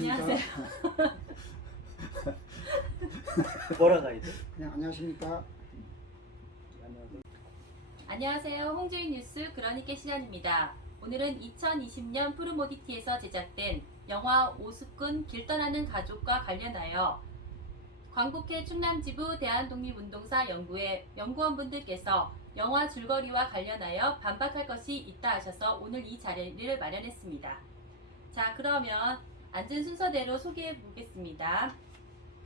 안녕하십니까. 안녕하세요. 뭐라 가야 돼? 그냥 안녕하십니까. 안녕하세요. 홍주인 뉴스 그러니까 시간입니다. 오늘은 2020년 푸르모디티에서 제작된 영화 오숙군 길 떠나는 가족과 관련하여 광복회 충남지부 대한독립운동사 연구회 연구원분들께서 영화 줄거리와 관련하여 반박할 것이 있다 하셔서 오늘 이 자리를 마련했습니다. 자, 그러면 앉은 순서대로 소개해 보겠습니다.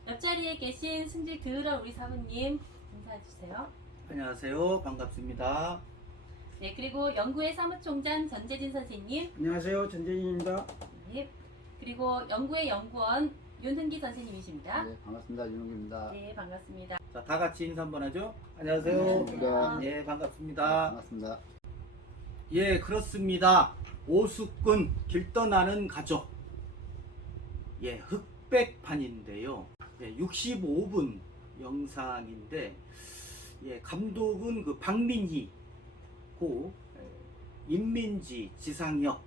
옆자리에 계신 승질 드러운 우리 사부님 인사해 주세요. 안녕하세요. 반갑습니다. 네, 그리고 연구회 사무총장 전재진 선생님, 안녕하세요. 전재진입니다. 네, 그리고 연구회 연구원 윤흥기 선생님이십니다. 네, 반갑습니다. 윤홍기입니다. 네, 반갑습니다. 자, 다 같이 인사 한번 하죠. 안녕하세요. 안녕하십니까. 네, 반갑습니다. 반갑습니다. 예, 그렇습니다. 오숙군 길 떠나는 가족. 예, 흑백판인데요. 예, 65분 영상인데, 예, 감독은 그 박민희, 고 임민지, 지상혁,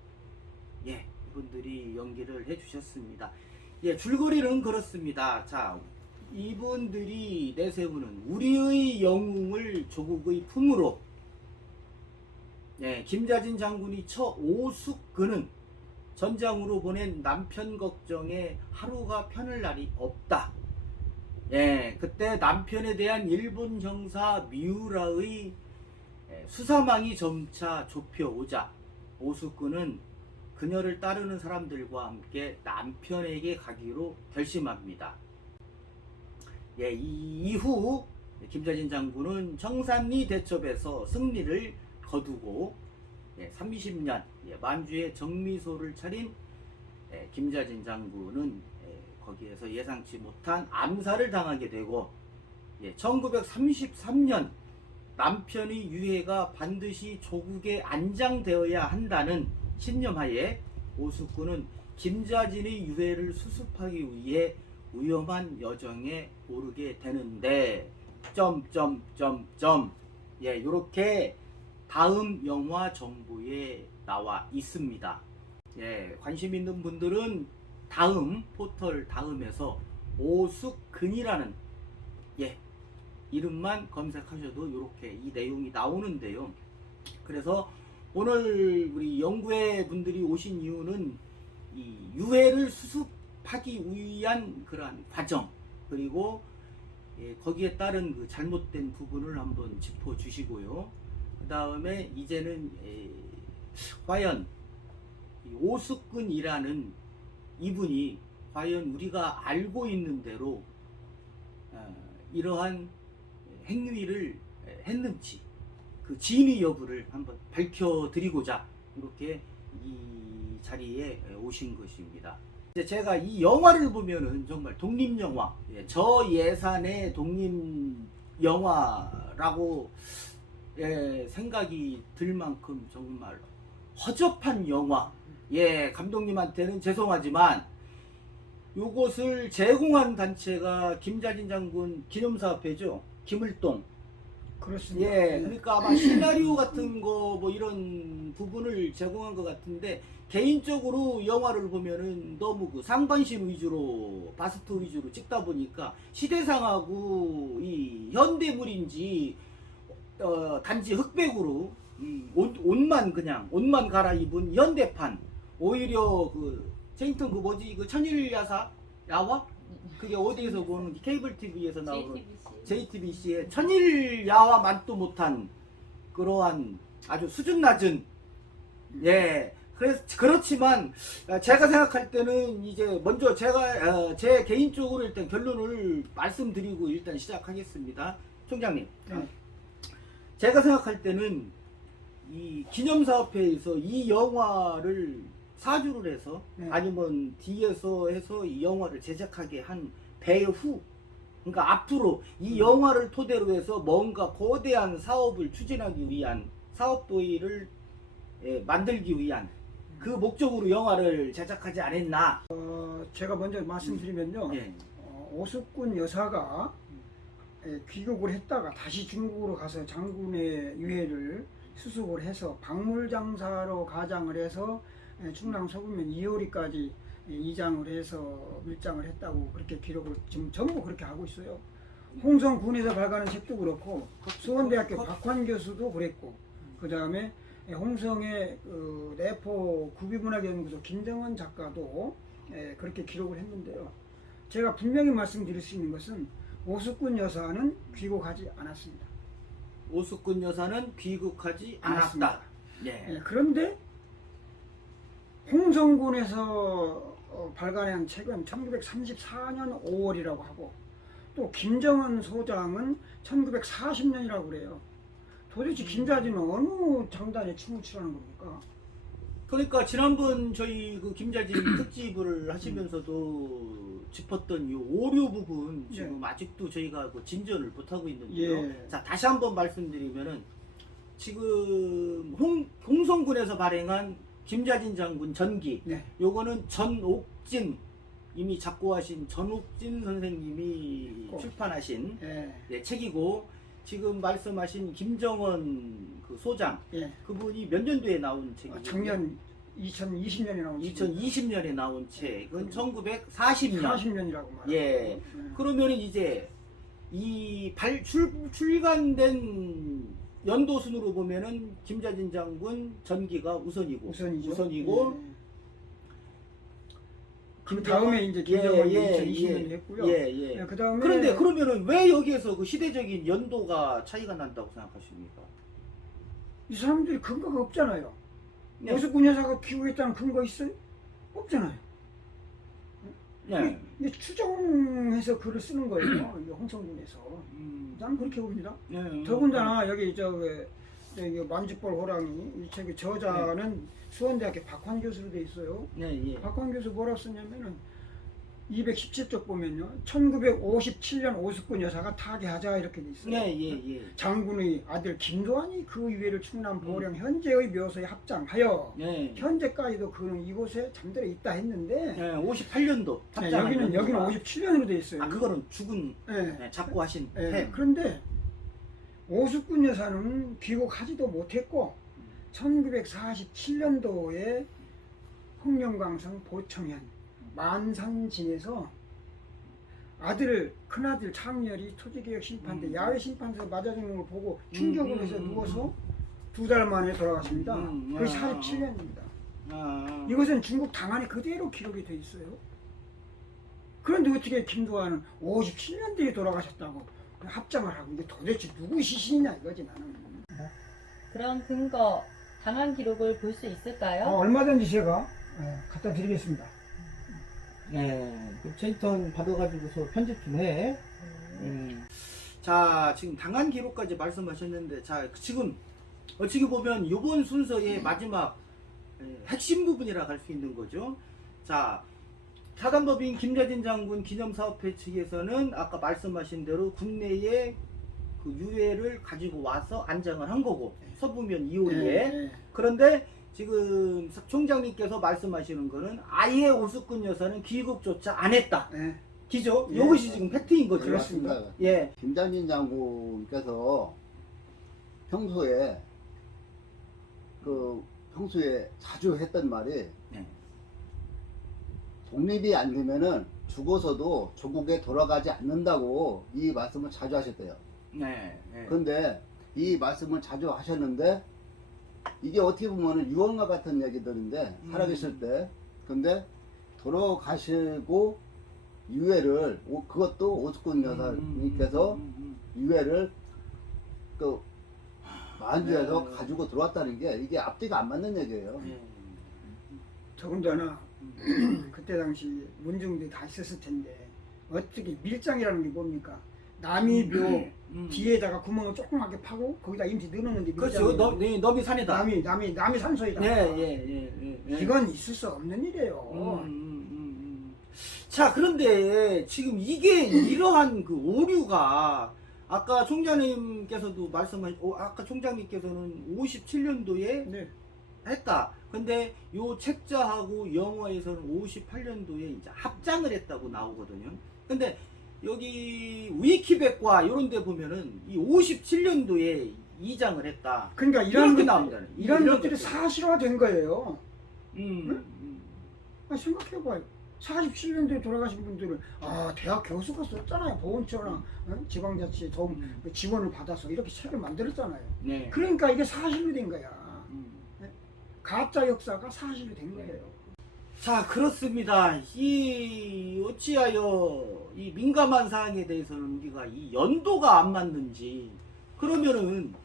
예, 이분들이 연기를 해주셨습니다. 예, 줄거리는 그렇습니다. 자, 이분들이 내세우는 우리의 영웅을 조국의 품으로, 예, 김자진 장군이 처 오숙군은 전장으로 보낸 남편 걱정에 하루가 편할 날이 없다. 예, 그때 남편에 대한 일본 형사 미우라의 수사망이 점차 좁혀오자 오숙군은 그녀를 따르는 사람들과 함께 남편에게 가기로 결심합니다. 예, 이후 김자진 장군은 청산리 대첩에서 승리를 거두고 30년 만주에 정미소를 차린 김자진 장군은 거기에서 예상치 못한 암살을 당하게 되고 1933년 남편의 유해가 반드시 조국에 안장되어야 한다는 신념하에 오숙군은 김자진의 유해를 수습하기 위해 위험한 여정에 오르게 되는데 요렇게 다음 영화 정보에 나와 있습니다. 예, 관심 있는 분들은 다음 포털 다음에서 오숙근이라는 이름만 검색하셔도 이렇게 이 내용이 나오는데요. 그래서 오늘 우리 연구회 분들이 오신 이유는 이 유해를 수습하기 위한 그러한 과정, 그리고 거기에 따른 그 잘못된 부분을 한번 짚어주시고요. 그 다음에 이제는 과연 이 오숙근이라는 이분이 과연 우리가 알고 있는 대로 이러한 행위를 했는지 그 진위 여부를 한번 밝혀드리고자 이렇게 이 자리에 오신 것입니다. 제가 이 영화를 보면은 정말 독립영화, 저예산의 독립영화라고 생각이 들 만큼 정말 허접한 영화. 예, 감독님한테는 죄송하지만 요것을 제공한 단체가 김자진 장군 기념사업회죠. 김을동. 그렇습니다. 예, 그러니까 아마 시나리오 같은 거 뭐 이런 부분을 제공한 것 같은데, 개인적으로 영화를 보면은 너무 그 상반신 위주로 바스트 위주로 찍다 보니까 시대상하고 이 현대물인지 단지 흑백으로 옷만 갈아입은 현대판, 오히려 그 제인턴 그 뭐지 그 천일야사 야화 그게 어디에서 보는 케이블 TV에서 나오는 JTBC의 천일야화 맛도 못한 그러한 아주 수준 낮은, 예, 그렇지만 제가 생각할 때는 이제 먼저 제가 제 개인적으로 일단 결론을 말씀드리고 일단 시작하겠습니다. 총장님, 제가 생각할 때는 이 기념사업회에서 이 영화를 사주를 해서 아니면 뒤에서 해서 이 영화를 제작하게 한 배후, 그러니까 앞으로 이 영화를 토대로 해서 뭔가 거대한 사업을 추진하기 위한 사업도의를 만들기 위한 그 목적으로 영화를 제작하지 않았나. 제가 먼저 말씀드리면요. 오숙군 여사가 귀국을 했다가 다시 중국으로 가서 장군의 유해를 수습을 해서 박물장사로 가장을 해서 충남 서구면 이효리까지 이장을 해서 밀장을 했다고 그렇게 기록을 지금 전부 그렇게 하고 있어요. 홍성군에서 발간한 책도 그렇고 수원대학교 박환 교수도 그랬고 그 다음에 홍성의 내포 구비문학연구소 김정은 작가도 그렇게 기록을 했는데요. 제가 분명히 말씀드릴 수 있는 것은 오숙군 여사는 귀국하지 않았습니다. 오숙군 여사는 귀국하지 않았습니다. 않았다. 네. 그런데 홍성군에서 발간한 책은 1934년 5월이라고 하고 또 김정은 소장은 1940년이라고 그래요. 도대체 김자진은 어느 장단에 춤을 추라는 겁니까? 그러니까 지난번 저희 그 김자진 특집을 하시면서도 짚었던 이 오류 부분 지금 아직도 저희가 그 진전을 못하고 있는데요. 예. 자, 다시 한번 말씀드리면은 지금 홍성군에서 발행한 김자진 장군 전기, 네. 요거는 전옥진 이미 작고하신 전옥진 선생님이 출판하신 예. 책이고, 지금 말씀하신 김정은 그 소장, 예. 그분이 몇 년도에 나온 책이에요? 작년 2020년에 나온 2020년에 나온 책은 1940년. 40년이라고 말합니다. 예. 그러면은 이제 이 출간된 연도 순으로 보면은 김자진 장군 전기가 우선이고, 우선이고 예. 그 다음에 이제 김정은이 2020년에 했고요. 예. 그 다음에 그런데 그러면은 왜 여기에서 그 시대적인 연도가 차이가 난다고 생각하십니까? 이 사람들이 근거가 없잖아요. 네. 오숙군 여사가 귀국했다는 근거 있어요? 없잖아요. 네. 이게 추정해서 글을 쓰는 거예요. 이 홍성군에서. 난 그렇게 봅니다. 네. 더군다나 여기 저기 만주벌 호랑이 이 책의 저자는 수원대학교 박환 교수로 돼 있어요. 네, 예. 박환 교수 뭐라 쓰냐면은 217쪽 보면요. 1957년 오숙군 여사가 타계하자 이렇게 돼 있어요. 네, 예. 장군의 아들 김도환이 그 이외를 충남 보령 현재의 묘소에 합장하여 네. 현재까지도 그는 이곳에 잠들어 있다 했는데 네, 58년도 네, 여기는 57년으로 돼 있어요. 아, 그거는 죽은 네. 작고하신 네. 해. 그런데 오숙군 여사는 귀국하지도 못했고 1947년도에 홍령광성 보청현 만산진에서 큰아들 창렬이 토지개혁 심판대 야외 심판대에서 맞아 죽는 걸 보고 충격을 해서 누워서 2달 만에 돌아갔습니다. 그것이 47년입니다. 이것은 중국 당안에 그대로 기록이 돼 있어요. 그런데 어떻게 김도환은 57년대에 돌아가셨다고 합장을 하고 이게 도대체 누구 시신이냐 이거지 나는. 그런 근거, 당한 기록을 볼 수 있을까요? 얼마든지 제가 갖다 드리겠습니다. 네, 그 체인턴 받아가지고서 편집 좀 해. 자, 지금 당한 기록까지 말씀하셨는데, 자, 지금 어찌 보면 이번 순서의 마지막 핵심 부분이라 할 수 있는 거죠. 자, 사단법인 김자진 장군 기념사업회 측에서는 아까 말씀하신 대로 국내에 그 유해를 가지고 와서 안장을 한 거고, 서부면 2호에. 그런데 지금 총장님께서 말씀하시는 거는 아예 오숙군 여사는 귀국조차 안 했다. 기죠? 이것이 지금 팩트인 거죠. 그렇습니다. 예. 김자진 장군께서 평소에 자주 했던 말이 독립이 안 되면은 죽어서도 조국에 돌아가지 않는다고 이 말씀을 자주 하셨대요. 네. 그런데 이 말씀을 자주 하셨는데 이게 어떻게 보면은 유언과 같은 얘기들인데 살아계실 때 근데 돌아가시고 유해를 그것도 오숙군 여사님께서 유해를 그 만주에서 가지고 들어왔다는 게 이게 앞뒤가 안 맞는 얘기예요. 더군다나 그때 당시 문중들이 다 있었을 텐데 어떻게 밀장이라는 게 뭡니까? 남이 묘 뒤에다가 구멍을 조그맣게 파고 거기다 임시 넣어놓는데 그렇죠. 너미 산이다. 남이 산소이다. 예. 이건 있을 수 없는 일이에요. 자, 그런데 지금 이게 이러한 그 오류가 아까 총장님께서도 아까 총장님께서는 57년도에 했다. 근데 요 책자하고 영어에서는 58년도에 이제 합장을 했다고 나오거든요. 근데 여기 위키백과 이런 데 보면은 이 57년도에 이장을 했다. 그러니까 이렇게 나온다는. 이런 것들이 사실화된 거예요. 응? 생각해봐요. 47년도에 돌아가신 분들은 대학 교수가 썼잖아요. 보훈처나 지방자치에 도움 지원을 받아서 이렇게 책을 만들었잖아요. 네. 그러니까 이게 사실로 된 거야. 음. 가짜 역사가 사실로 된 거예요. 자, 그렇습니다. 이 어찌하여 이 민감한 사항에 대해서는 우리가 이 연도가 안 맞는지, 그러면은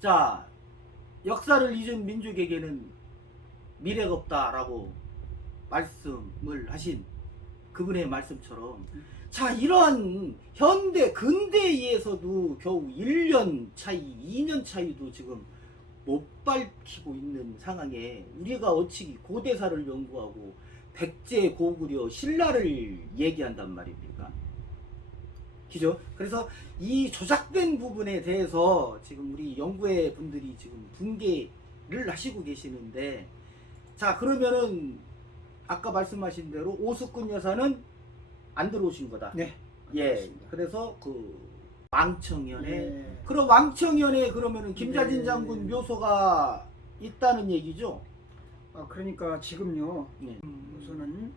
자, 역사를 잊은 민족에게는 미래가 없다라고 말씀을 하신 그분의 말씀처럼, 자, 이러한 현대 근대에서도 겨우 1년 차이, 2년 차이도 지금 못 밝히고 있는 상황에 우리가 어찌 고대사를 연구하고 백제, 고구려, 신라를 얘기한단 말입니까? 그죠? 그래서 이 조작된 부분에 대해서 지금 우리 연구회 분들이 지금 분개를 하시고 계시는데, 자, 그러면은 아까 말씀하신 대로 오숙군 여사는 안 들어오신 거다. 네. 예. 그렇습니다. 그래서 그 왕청년에 네. 그럼 왕청년에 그러면은 김자진 네. 장군 묘소가 있다는 얘기죠? 그러니까 지금요. 네. 우선은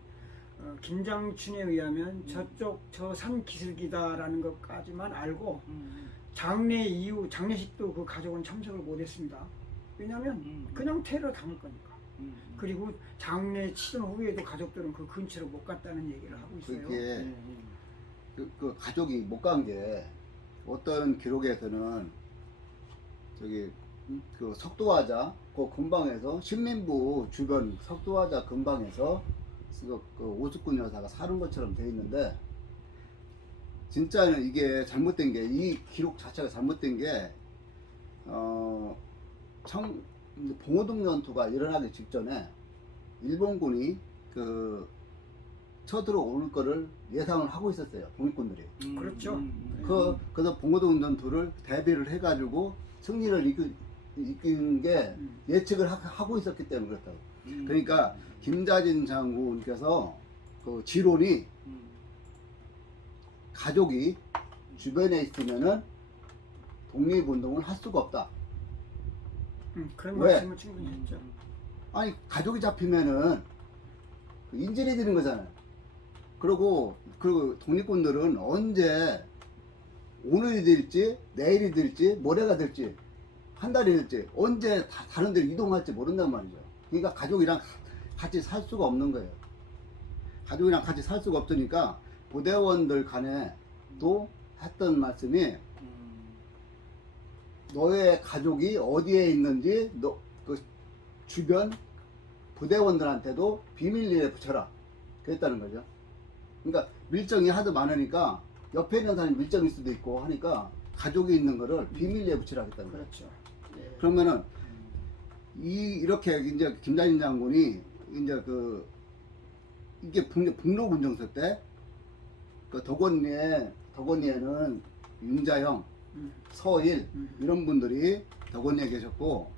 김장춘에 의하면 저쪽 저 산 기슭이다라는 것까지만 알고 장례 이후 장례식도 그 가족은 참석을 못했습니다. 왜냐하면 그냥 테러 당할 거니까. 그리고 장례 치른 후에도 가족들은 그 근처로 못 갔다는 얘기를 하고 있어요. 그게 그 가족이 못 간 게 어떤 기록에서는 저기 그 석도화자 그 근방에서 신민부 주변 석도화자 근방에서 그 오숙군 여사가 사는 것처럼 돼 있는데, 진짜는 이게 잘못된 게, 이 기록 자체가 잘못된 게 봉오동 전투가 일어나기 직전에 일본군이 그 쳐들어올 거를 예상을 하고 있었어요, 독립군들이. 그렇죠. 그래서 봉오동 전투를 대비를 해가지고 승리를 이끈 게 예측을 하고 있었기 때문에 그렇다고. 그러니까 김자진 장군께서 그 지론이 가족이 주변에 있으면은 독립운동을 할 수가 없다. 그런 왜? 말씀을 충분히 했죠. 아니, 가족이 잡히면은 그 인질이 되는 거잖아요. 그리고 독립군들은 언제 오늘이 될지 내일이 될지 모레가 될지 한 달이 될지 언제 다른 데로 이동할지 모른단 말이죠. 그러니까 가족이랑 같이 살 수가 없는 거예요. 가족이랑 같이 살 수가 없으니까 부대원들 간에 또 했던 말씀이, 너의 가족이 어디에 있는지 그 주변 부대원들한테도 비밀리에 붙여라, 그랬다는 거죠. 그러니까 밀정이 하도 많으니까 옆에 있는 사람이 밀정일 수도 있고 하니까 가족이 있는 거를 비밀리에 붙이라 했다는 거예요. 그렇죠. 예. 그러면은 이렇게 이제 김자진 장군이 이제 이게 북로군정서 때 그 덕원리에는 윤자형, 서일 이런 분들이 덕원리에 계셨고,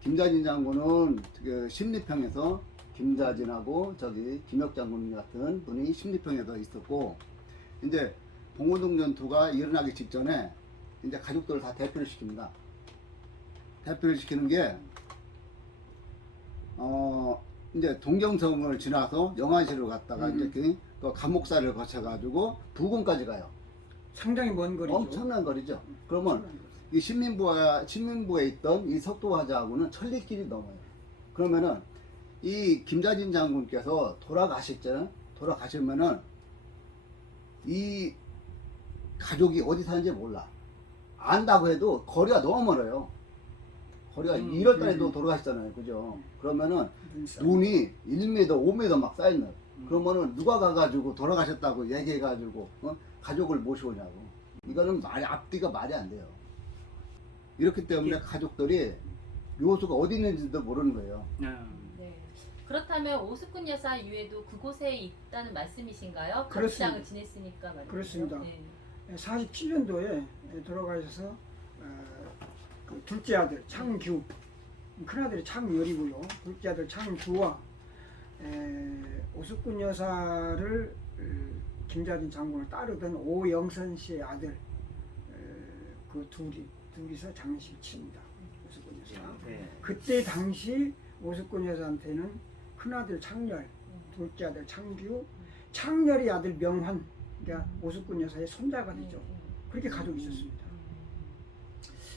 김자진 장군은 그 심리평에서 김자진하고 저기 김혁 장군 같은 분이 심리평에서 있었고, 이제 봉오동 전투가 일어나기 직전에 이제 가족들을 다 대피를 시킵니다. 대피를 시키는 게 이제 동경성을 지나서 영안시로 갔다가 이제 그 감옥사를 거쳐가지고 부근까지 가요. 상당히 먼 거리죠. 엄청난 거리죠. 그러면 이 신민부에 있던 이 석도화자하고는 천리길이 넘어요. 그러면은 이 김자진 장군께서 돌아가시면은 이 가족이 어디 사는지 몰라. 안다고 해도 거리가 너무 멀어요. 거리가 1월 달에도 돌아가시잖아요. 그죠? 그러면은 눈이 1m, 5m 막 쌓여있는. 그러면은 누가 가가지고 돌아가셨다고 얘기해가지고 가족을 모셔오냐고. 이거는 앞뒤가 말이 안 돼요. 이렇기 때문에 가족들이 묘소가 어디 있는지도 모르는 거예요. 네. 그렇다면 오숙군 여사 유해도 그곳에 있다는 말씀이신가요? 그렇습니다. 각장을 지냈으니까 말이죠. 그렇습니다. 네. 47년도에 돌아가셔서 그 둘째 아들 창규, 큰아들이 창열이고요. 둘째 아들 창규와 오숙군 여사를 김자진 장군을 따르던 오영선 씨의 아들, 그 둘이서 장례식을 치릅니다. 오숙군 여사. 네. 그때 당시 오숙군 여사한테는 큰아들 창열, 둘째 아들 창규, 창렬이 아들 명환, 그러니까 오숙군 여사의 손자가 되죠. 그렇게 가족이 있었습니다.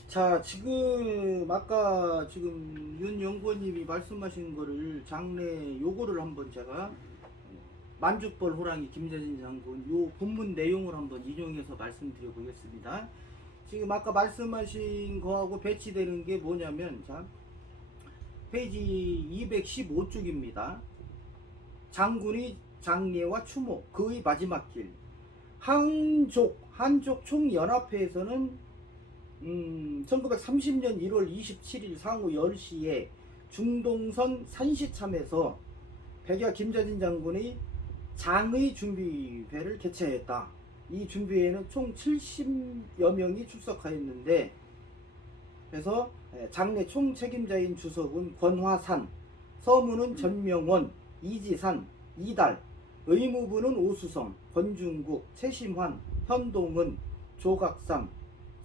자, 지금 아까 지금 윤 연구원님이 말씀하신 거를 장례 요거를 한번 제가 만주벌 호랑이 김재진 장군 요 본문 내용을 한번 인용해서 말씀드려 보겠습니다. 지금 아까 말씀하신 거하고 배치되는 게 뭐냐면, 자, 페이지 215쪽입니다. 장군의 장례와 추모, 그의 마지막 길. 한족 총연합회에서는 1930년 1월 27일 상후 10시에 중동선 산시참에서 백야 김자진 장군의 장의 준비회를 개최했다. 이 준비회에는 총 70여 명이 출석하였는데, 그래서 장례 총 책임자인 주석은 권화산, 서문은 전명원, 이지산, 이달, 의무부는 오수성, 권중국, 최심환, 현동은, 조각삼,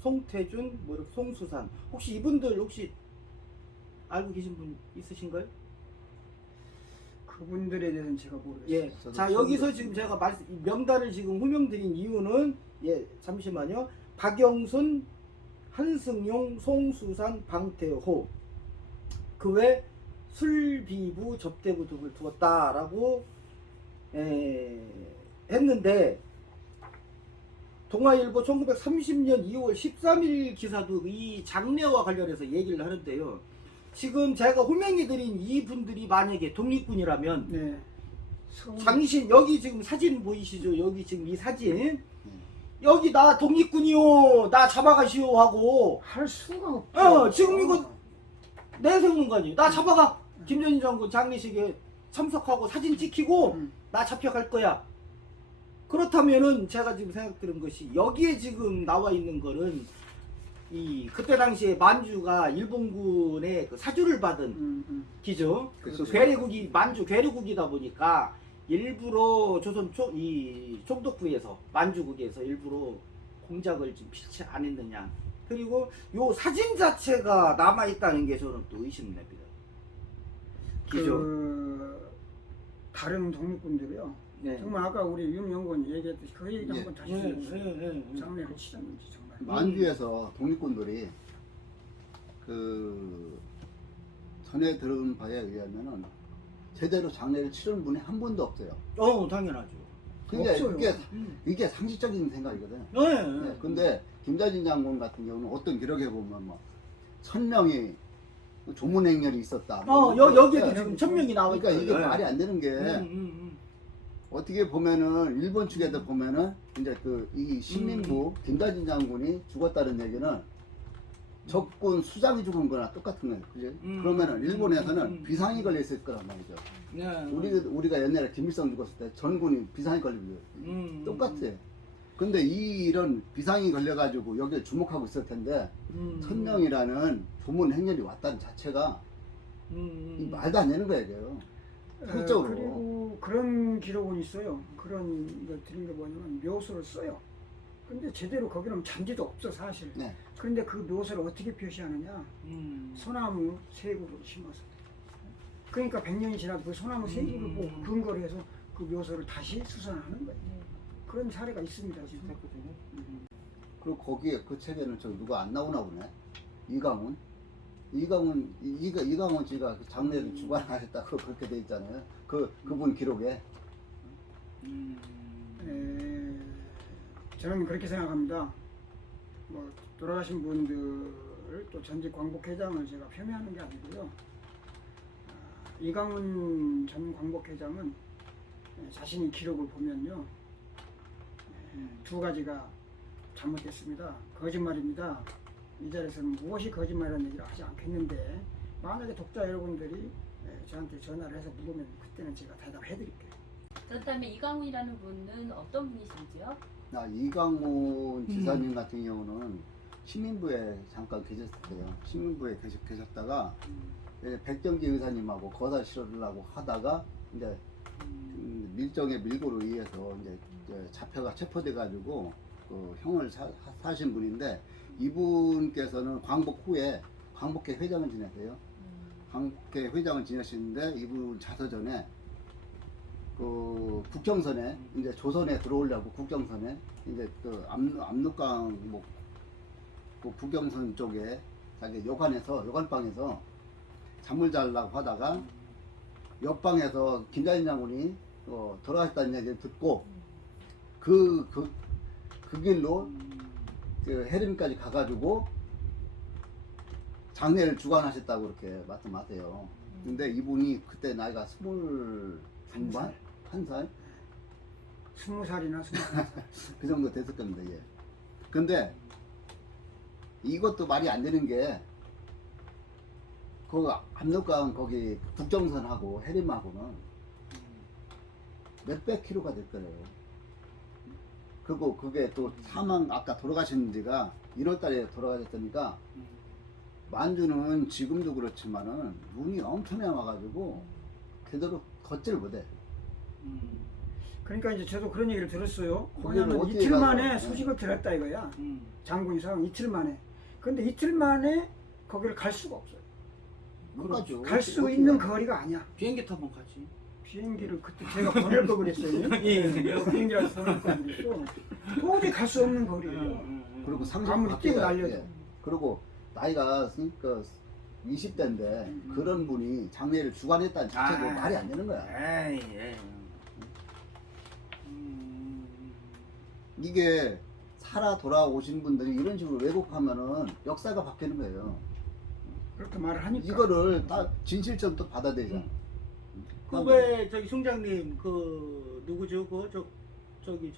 송태준, 송수산. 혹시 이분들 혹시 알고 계신 분 있으신가요? 그분들에 대해서는 제가 모르겠어요. 예. 자, 여기서 지금 제가 명단을 지금 호명드린 이유는, 예, 잠시만요. 박영순, 한승용, 송수산, 방태호. 그 외 술비부, 접대부 등을 두었다라고 했는데, 동아일보 1930년 2월 13일 기사도 이 장례와 관련해서 얘기를 하는데요. 지금 제가 호명해드린 이분들이 만약에 독립군이라면, 네. 당신 여기 지금 사진 보이시죠? 여기 지금 이 사진, 여기 나 독립군이요, 나 잡아가시오 하고 할 수가 없죠. 지금 이거 내세우는 거 아니에요. 나 잡아가, 김전일 장군 장례식에 참석하고 사진 찍히고 나 잡혀갈 거야. 그렇다면은 제가 지금 생각드는 것이, 여기에 지금 나와 있는 거는 이 그때 당시에 만주가 일본군의 그 사주를 받은 기죠. 그렇죠. 괴뢰국이 만주 괴뢰국이다 보니까 일부러 조선 총독부에서 만주국에서 일부러 공작을 좀 필치 안 했느냐. 그리고 요 사진 자체가 남아 있다는 게 저는 또 의심됩니다. 기죠. 다른 독립군들이요. 네. 정말 아까 우리 윤 연구원 얘기했듯이 그 얘기 예. 한번 다시 예, 해주세요. 예, 예. 장례를 치렀는지 정말. 만주에서 독립군들이 그 전에 들은 바에 의하면은 제대로 장례를 치른 분이 한 분도 없어요. 당연하죠. 근데 없어요. 이게 상식적인 생각이거든요. 네. 네, 근데 김자진 장군 같은 경우는 어떤 기록에 보면 뭐 1000명이 조문행렬이 있었다. 여기에도 네. 지금 1000명이 나와 그러니까 있어요. 이게 네. 말이 안 되는 게 어떻게 보면은 일본 측에서 보면은 이제 그 이 신민부 김자진 장군이 죽었다는 얘기는 적군 수장이 죽은 거나 똑같은 거예요. 그죠? 그러면은 일본에서는 비상이 걸려 있을 거란 말이죠. 네. 우리가 옛날에 김일성 죽었을 때 전군이 비상이 걸리고 똑같아요. 근데 이런 비상이 걸려가지고 여기를 주목하고 있을 텐데 1000명이라는 조문 행렬이 왔다는 자체가 이 말도 안 되는 거예요. 이게요. 성적으로. 그리고 그런 기록은 있어요. 그런 거 드린 게 뭐냐면 묘소를 써요. 근데 제대로 거기는 잔디도 없어 사실. 네. 그런데 그 묘소를 어떻게 표시하느냐? 소나무 세 그루를 심어서. 그러니까 100년이 지나도 그 소나무 세 그루를 보고 근거를 해서 그 묘소를 다시 수선하는 거예요. 그런 사례가 있습니다 지금. 그리고 거기에 그 책에는 저 누가 안 나오나 보네. 이강훈 씨가 그 장례를 주관하셨다고 그렇게 돼 있잖아요. 그분 기록에. 저는 그렇게 생각합니다. 뭐 돌아가신 분들 또 전직 광복회장을 제가 폄훼하는 게 아니고요. 이강훈 전 광복회장은 자신의 기록을 보면요, 두 가지가 잘못됐습니다. 거짓말입니다. 이 자리에서는 무엇이 거짓말이라는 얘기를 하지 않겠는데, 만약에 독자 여러분들이 저한테 전화를 해서 물으면 그때는 제가 대답해 드릴게요. 그렇다면 이강훈이라는 분은 어떤 분이신지요? 이강훈 지사님 같은 경우는 시민부에 잠깐 계셨어요. 시민부에 계셨다가 백정기 의사님하고 거사 실으려고 하다가 이제 밀정의 밀고로 의해서 이제 체포돼 가지고 그 형을 사신 분인데, 이분께서는 광복 후에 광복회 회장을 지내세요. 광복회 회장을 지내시는데 이분 자서 전에 그 국경선에 이제 조선에 들어오려고 국경선에 이제 그 압록강 그 국경선 쪽에 자기 여관방에서 잠을 자려고 하다가 옆방에서 김자진 장군이 돌아가셨다는 얘기를 듣고 그 길로 그 해림까지 가가지고 장례를 주관하셨다고 그렇게 말씀하세요. 근데 이분이 그때 나이가 21살? 20살이나 21살. 그 정도 됐을 겁니다. 예. 근데 이것도 말이 안 되는 게 그 압록강 거기 국정선하고 해림하고는 몇백 킬로가 될 거예요. 그리고 그게 또 아까 돌아가신 지가 1월 달에 돌아가셨으니까 만주는 지금도 그렇지만은 눈이 엄청나게 와가지고 제대로 걷지를 못해. 그러니까 이제 저도 그런 얘기를 들었어요. 거기를 왜냐면 어떻게 이틀 가서- 만에 소식을 들었다 이거야. 장군이 사용 이틀 만에. 근데 이틀 만에 거기를 갈 수가 없어요. 못 가죠. 갈 수 어떻게 있는 가요? 거리가 아니야. 비행기 타면 가지. 비행기를 그때 제가 보낼 거 그랬어요. 비행기라서 보낼 거 그랬어. 도저히 갈 수 없는 거리예요. 그리고 아무리 뛰고 날려도. 예. 그리고 나이가 그러니까 20대인데 그런 분이 장례를 주관했다는 자체도 말이 안 되는 거야. 에이, 에이. 이게 살아 돌아오신 분들이 이런 식으로 왜곡하면은 역사가 바뀌는 거예요. 그렇게 말을 하니까. 이거를 다 진실점 또 받아들이자. 그왜 저기 총장님 그 누구죠? 저기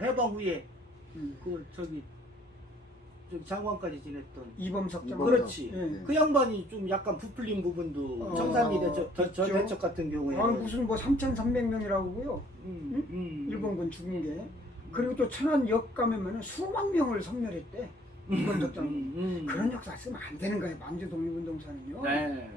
해방 후에 음. 저기 장관까지 지냈던 이범석 장군. 그렇지. 예. 그 양반이 좀 약간 부풀린 부분도 정상미 전 대첩 같은 경우에 무슨 뭐 3,300명이라고요. 일본군 죽은 게. 그리고 또 천안역 가면은 수만 명을 섬멸했대. 이범석 장군. 그런 역사 쓰면 안 되는 거예요. 만주 독립운동사는요. 네.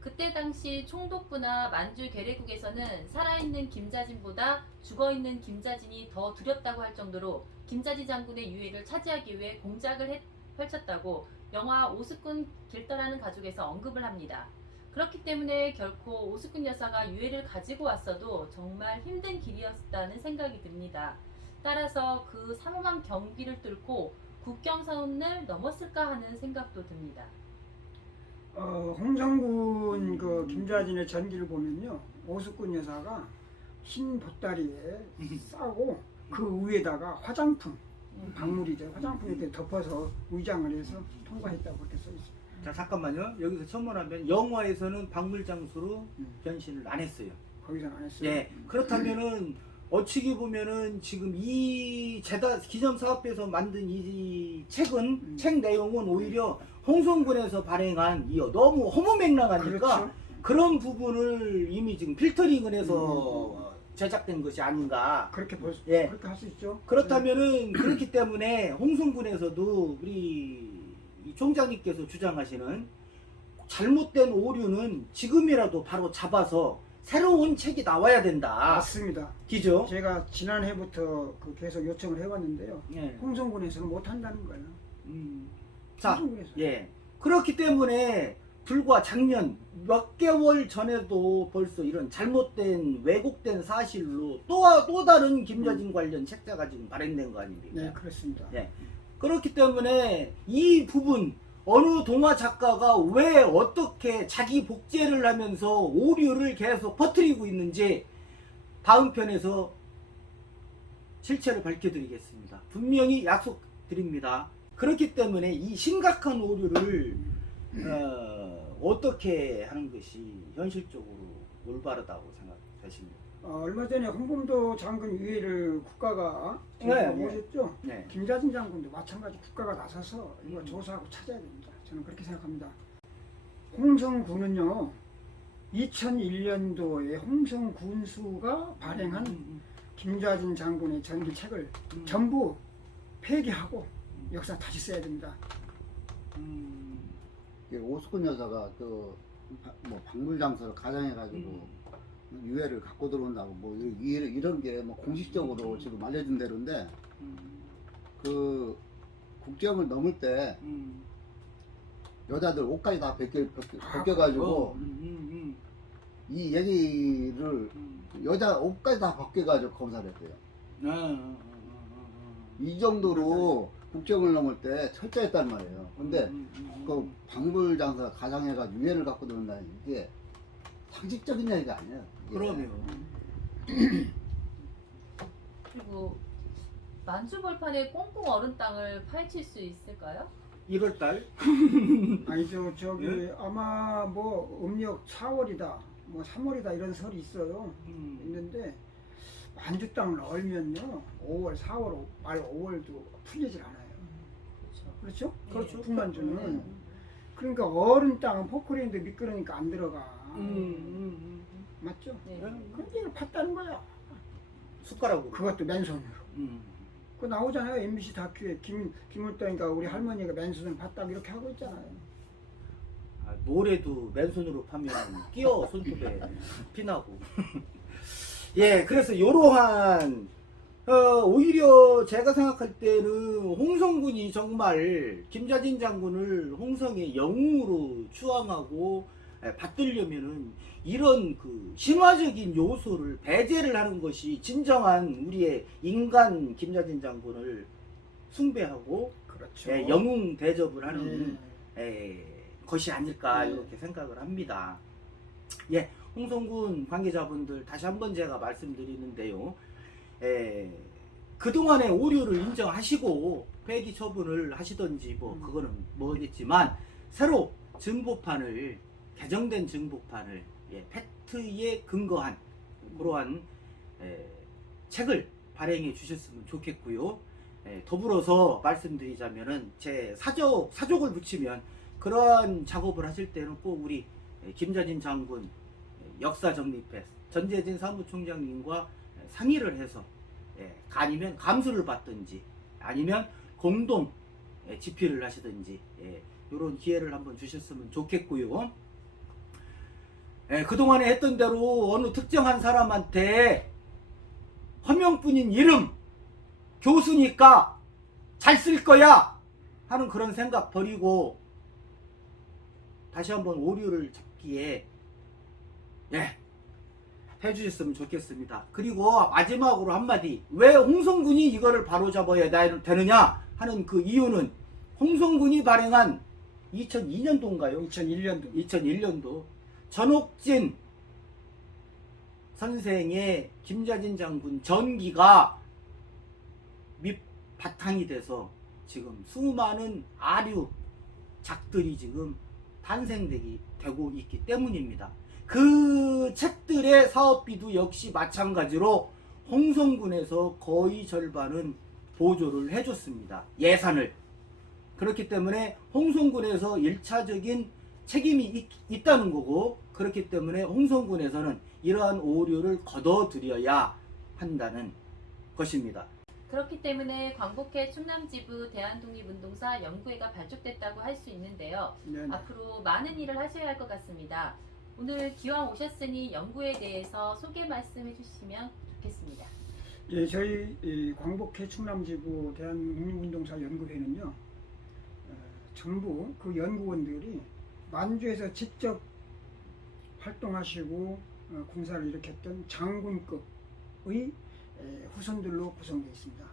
그때 당시 총독부나 만주 계례국에서는 살아있는 김자진보다 죽어있는 김자진이 더 두렵다고 할 정도로 김자진 장군의 유해를 차지하기 위해 공작을 펼쳤다고 영화 오숙군 길떠라는 가족에서 언급을 합니다. 그렇기 때문에 결코 오숙군 여사가 유해를 가지고 왔어도 정말 힘든 길이었다는 생각이 듭니다. 따라서 그 삼엄한 경기를 뚫고 국경선을 넘었을까 하는 생각도 듭니다. 홍성군 그 김자진의 전기를 보면요, 오숙군 여사가 흰 보따리에 싸고 그 위에다가 화장품, 박물이죠. 화장품 이렇게 덮어서 위장을 해서 통과했다고 그렇게 써 있어요. 자 잠깐만요. 여기서 첨언하면 영화에서는 박물 장소로 변신을 안 했어요. 거기서는 안 했어요. 예. 그렇다면은 어찌기 보면은 지금 이 기념사업부에서 만든 이 책은 책 내용은 오히려 홍성군에서 발행한 이 너무 허무맹랑하니까 그렇죠. 그런 부분을 이미 지금 필터링을 해서 제작된 것이 아닌가. 그렇게 예. 그렇게 할 수 있죠. 그렇다면은 그렇기 때문에 홍성군에서도 우리 이 총장님께서 주장하시는 잘못된 오류는 지금이라도 바로 잡아서 새로운 책이 나와야 된다. 맞습니다. 기죠? 제가 지난해부터 계속 요청을 해왔는데요. 예. 홍성군에서는 못 한다는 거예요. 자, 홍성군에서. 예. 그렇기 때문에 불과 작년 몇 개월 전에도 벌써 이런 잘못된 왜곡된 사실로 또 다른 김자진 관련 책자가 지금 발행된 거 아닙니까? 네, 그렇습니다. 예. 그렇기 때문에 이 부분 어느 동화 작가가 왜 어떻게 자기 복제를 하면서 오류를 계속 퍼뜨리고 있는지 다음 편에서 실체를 밝혀드리겠습니다. 분명히 약속드립니다. 그렇기 때문에 이 심각한 오류를 어떻게 하는 것이 현실적으로 올바르다고 생각하십니까? 얼마 전에 홍범도 장군 유해를 국가가 네, 오셨죠? 네. 김자진 장군도 마찬가지 국가가 나서서 이거 조사하고 찾아야 됩니다. 저는 그렇게 생각합니다. 홍성군은요, 2001년도에 홍성군수가 발행한 김자진 장군의 전기책을 전부 폐기하고 역사 다시 써야 됩니다. 오숙군 여사가 뭐 박물 장소를 가장해가지고 유해를 갖고 들어온다고 뭐 이런 게 뭐 공식적으로 지금 알려진 대로인데 그 국경을 넘을 때 여자들 옷까지 다 벗겨가지고 이 얘기를 여자 옷까지 다 벗겨가지고 검사를 했대요. 이 정도로 국경을 넘을 때 철저했단 말이에요. 근데 그 방불 장사 가장해가지고 유해를 갖고 논다는 이게 상식적인 얘기가 아니에요. 이게. 그러면 그리고 만주벌판에 꽁꽁 얼은 땅을 파헤칠 수 있을까요? 1월달 아니죠. 저기 아마 뭐 음력 4월이다, 뭐 3월이다 이런 설이 있어요. 있는데 만주 땅을 얼면요 5월, 4월, 말 5월도 풀리질 않아요. 그렇죠. 그렇죠? 그렇죠. 북만주는 그러니까 얼은 땅은 포크레인도 미끄러니까 안 들어가. 맞죠? 네. 그런데 이걸 팠다는 거야. 숟가락으로. 그것도 맨손으로. 그 나오잖아요. MBC 다큐에 김울동인가 우리 할머니가 맨손으로 팠다고 이렇게 하고 있잖아요. 모래도 맨손으로 파면 끼어 손톱에 피나고. 예, 그래서 이러한 오히려 제가 생각할 때는 홍성군이 정말 김자진 장군을 홍성의 영웅으로 추앙하고 받들려면은 이런 그 신화적인 요소를 배제를 하는 것이 진정한 우리의 인간 김자진 장군을 숭배하고 그렇죠. 영웅 대접을 하는 네. 것이 아닐까 네. 이렇게 생각을 합니다. 예, 홍성군 관계자분들 다시 한번 제가 말씀드리는데요. 그동안의 오류를 인정하시고 폐기 처분을 하시던지 뭐 그거는 모르겠지만 새로 증보판을 개정된 증보판을 팩트에 근거한 그러한 책을 발행해 주셨으면 좋겠고요. 더불어서 말씀드리자면은 제 사족을 붙이면 그러한 작업을 하실 때는 꼭 우리 김자진 장군 역사 정립회 전재진 사무총장님과 상의를 해서 아니면 감수를 받든지 아니면 공동 집필을 하시든지 이런 기회를 한번 주셨으면 좋겠고요. 그동안에 했던 대로 어느 특정한 사람한테 허명뿐인 이름 교수니까 잘 쓸 거야 하는 그런 생각 버리고 다시 한번 오류를 잡기에 해주셨으면 좋겠습니다. 그리고 마지막으로 한마디, 왜 홍성군이 이거를 바로잡아야 되느냐 하는 그 이유는 홍성군이 발행한 2002년도인가요? 2001년도 전옥진 선생의 김자진 장군 전기가 밑바탕이 돼서 지금 수많은 아류작들이 지금 탄생되고 있기 때문입니다. 그 책들의 사업비도 역시 마찬가지로 홍성군에서 거의 절반은 보조를 해줬습니다. 예산을. 그렇기 때문에 홍성군에서 1차적인 책임이 있다는 거고, 그렇기 때문에 홍성군에서는 이러한 오류를 거둬들여야 한다는 것입니다. 그렇기 때문에 광복회 충남지부 대한독립운동사 연구회가 발족됐다고 할 수 있는데요. 네네. 앞으로 많은 일을 하셔야 할 것 같습니다. 오늘 기왕 오셨으니 연구에 대해서 소개 말씀해 주시면 좋겠습니다. 예, 저희 이 광복회 충남지부 대한독립운동사 연구회는요, 전부 그 연구원들이 만주에서 직접 활동하시고 군사를 일으켰던 장군급의 후손들로 구성되어 있습니다.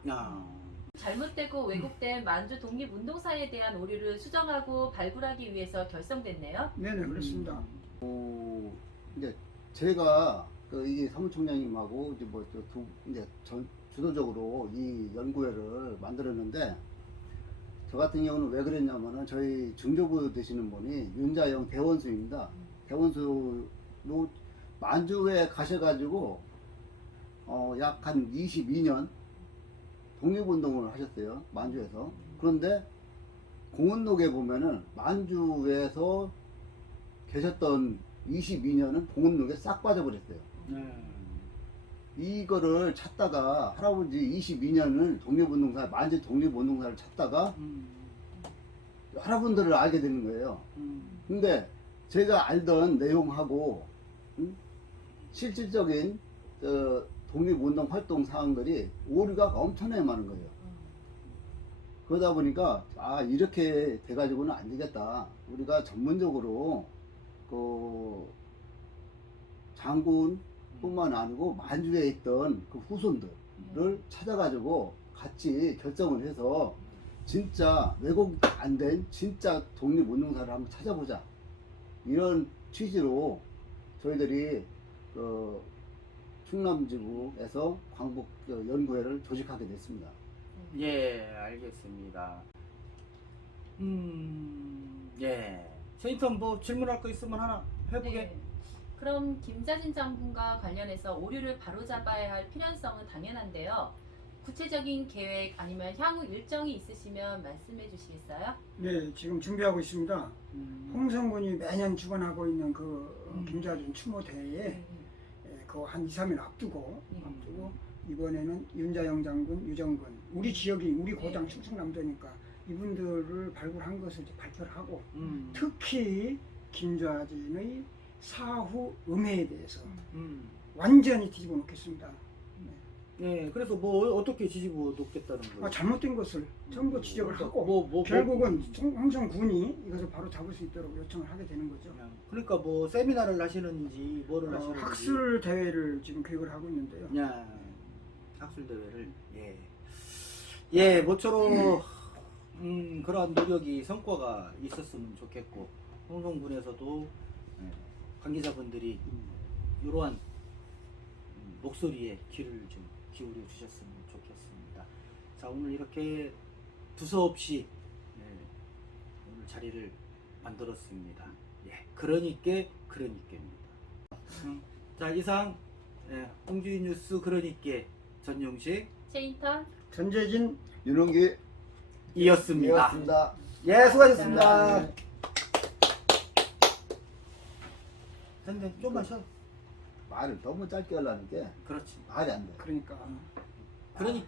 잘못되고 왜곡된 만주 독립운동사에 대한 오류를 수정하고 발굴하기 위해서 결성됐네요. 네네, 그렇습니다. 이제 제가 이게 사무총장님하고 이제 이제 주도적으로 이 연구회를 만들었는데, 저 같은 경우는 왜 그랬냐면은 저희 중조부 되시는 분이 윤자영 대원수입니다. 대원수로 만주에 가셔가지고 약 한 22년 독립운동을 하셨어요, 만주에서. 그런데 공원록에 보면은 만주에서 계셨던 22년은 공원록에 싹 빠져버렸어요. 이거를 찾다가 할아버지 22년을 독립운동사, 만주 독립운동사를 찾다가 여러분들을 알게 되는 거예요. 근데 제가 알던 내용하고 실질적인 독립운동 활동 사항들이 오류가 엄청나게 많은 거예요. 그러다 보니까 이렇게 돼가지고는 안 되겠다. 우리가 전문적으로 장군뿐만 아니고 만주에 있던 그 후손들을 찾아가지고 같이 결정을 해서 진짜 왜곡 안 된 진짜 독립운동사를 한번 찾아보자, 이런 취지로 저희들이 그 충남지구에서 광복 연구회를 조직하게 됐습니다. 예, 알겠습니다. 예. 세인터 뭐 질문할 거 있으면 하나 해보게. 네. 그럼 김자진 장군과 관련해서 오류를 바로잡아야 할 필요성은 당연한데요. 구체적인 계획 아니면 향후 일정이 있으시면 말씀해 주시겠어요? 네, 지금 준비하고 있습니다. 홍성군이 매년 주관하고 있는 그 김자진 추모 대회에 그 한 2, 3일 앞두고 이번에는 윤자영 장군, 유정근, 우리 지역이 우리 고장 충청남도니까 이분들을 발굴한 것을 이제 발표를 하고 특히 김자진의 사후 음해에 대해서 완전히 뒤집어 놓겠습니다. 예, 그래서 뭐 어떻게 뒤집어 놓겠다는 거예요? 잘못된 것을 전부 지적을 하고 뭐, 결국은 홍성군이 이것을 바로 잡을 수 있도록 요청을 하게 되는 거죠. 그러니까 뭐 세미나를 하시는지 뭐를 하시는지. 학술 대회를 지금 계획을 하고 있는데요. 야, 학술 대회를 예, 모쪼록 그러한 노력이 성과가 있었으면 좋겠고 홍성군에서도 관계자분들이 이러한 목소리에 귀를 좀 기울여 주셨으면 좋겠습니다. 자, 오늘 이렇게 두서없이 오늘 자리를 만들었습니다. 예, 그러니께입니다. 자, 이상 홍주인 뉴스 그러니께 전용식 최인턴 전재진 윤홍기 이었습니다. 예, 수고하셨습니다. 근데 좀만 쉬어. 말을 너무 짧게 하려는 게 그렇지. 말이 안 돼. 그러니까 그러니까.